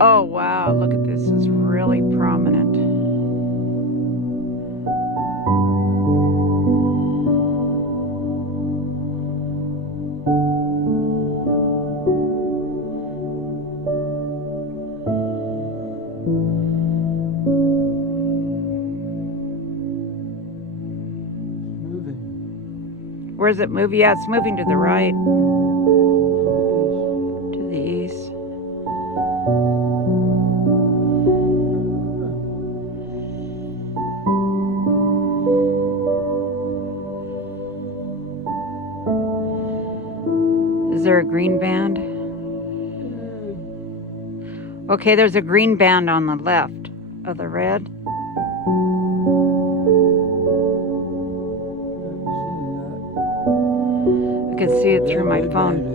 Oh, wow. Look at this. It's really prominent. Moving. Where's it moving? Yeah, it's moving to the right. To To the east. Is there a green band? Okay, there's a green band on the left of the red. I can see it through my phone.